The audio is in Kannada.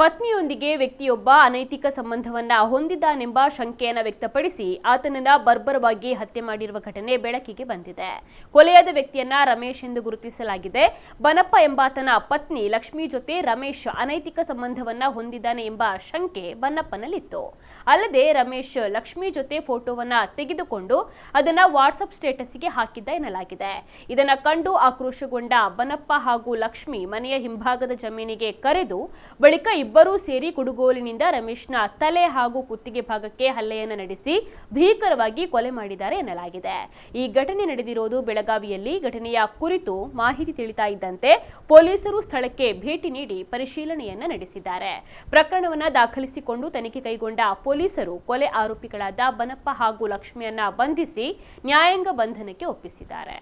ಪತ್ನಿಯೊಂದಿಗೆ ವ್ಯಕ್ತಿಯೊಬ್ಬ ಅನೈತಿಕ ಸಂಬಂಧವನ್ನ ಹೊಂದಿದ್ದಾನೆಂಬ ಶಂಕೆಯನ್ನು ವ್ಯಕ್ತಪಡಿಸಿ ಆತನನ್ನ ಬರ್ಬರವಾಗಿ ಹತ್ಯೆ ಮಾಡಿರುವ ಘಟನೆ ಬೆಳಕಿಗೆ ಬಂದಿದೆ. ಕೊಲೆಯಾದ ವ್ಯಕ್ತಿಯನ್ನ ರಮೇಶ್ ಎಂದು ಗುರುತಿಸಲಾಗಿದೆ. ಬನಪ್ಪ ಎಂಬಾತನ ಪತ್ನಿ ಲಕ್ಷ್ಮಿ ಜೊತೆ ರಮೇಶ್ ಅನೈತಿಕ ಸಂಬಂಧವನ್ನ ಹೊಂದಿದ್ದಾನೆ ಎಂಬ ಶಂಕೆ ಬನ್ನಪ್ಪನಲ್ಲಿತ್ತು. ಅಲ್ಲದೆ ರಮೇಶ್ ಲಕ್ಷ್ಮಿ ಜೊತೆ ಫೋಟೋವನ್ನ ತೆಗೆದುಕೊಂಡು ಅದನ್ನ ವಾಟ್ಸ್ಆಪ್ ಸ್ಟೇಟಸ್ಗೆ ಹಾಕಿದ್ದ ಎನ್ನಲಾಗಿದೆ. ಇದನ್ನ ಕಂಡು ಆಕ್ರೋಶಗೊಂಡ ಬನಪ್ಪ ಹಾಗೂ ಲಕ್ಷ್ಮಿ ಮನೆಯ ಹಿಂಭಾಗದ ಜಮೀನಿಗೆ ಕರೆದು ಬಳಿಕ ಇಬ್ಬರೂ ಸೇರಿ ಕುಡುಗೋಲಿನಿಂದ ರಮೇಶ್ನ ತಲೆ ಹಾಗೂ ಕುತ್ತಿಗೆ ಭಾಗಕ್ಕೆ ಹಲ್ಲೆಯನ್ನು ನಡೆಸಿ ಭೀಕರವಾಗಿ ಕೊಲೆ ಮಾಡಿದ್ದಾರೆ ಎನ್ನಲಾಗಿದೆ. ಈ ಘಟನೆ ನಡೆದಿರುವುದು ಬೆಳಗಾವಿಯಲ್ಲಿ. ಘಟನೆಯ ಕುರಿತು ಮಾಹಿತಿ ತಿಳಿತಾ ಇದ್ದಂತೆ ಪೊಲೀಸರು ಸ್ಥಳಕ್ಕೆ ಭೇಟಿ ನೀಡಿ ಪರಿಶೀಲನೆಯನ್ನ ನಡೆಸಿದ್ದಾರೆ. ಪ್ರಕರಣವನ್ನು ದಾಖಲಿಸಿಕೊಂಡು ತನಿಖೆ ಕೈಗೊಂಡ ಪೊಲೀಸರು ಕೊಲೆ ಆರೋಪಿಗಳಾದ ಬನಪ್ಪ ಹಾಗೂ ಲಕ್ಷ್ಮಿಯನ್ನ ಬಂಧಿಸಿ ನ್ಯಾಯಾಂಗ ಬಂಧನಕ್ಕೆ ಒಪ್ಪಿಸಿದ್ದಾರೆ.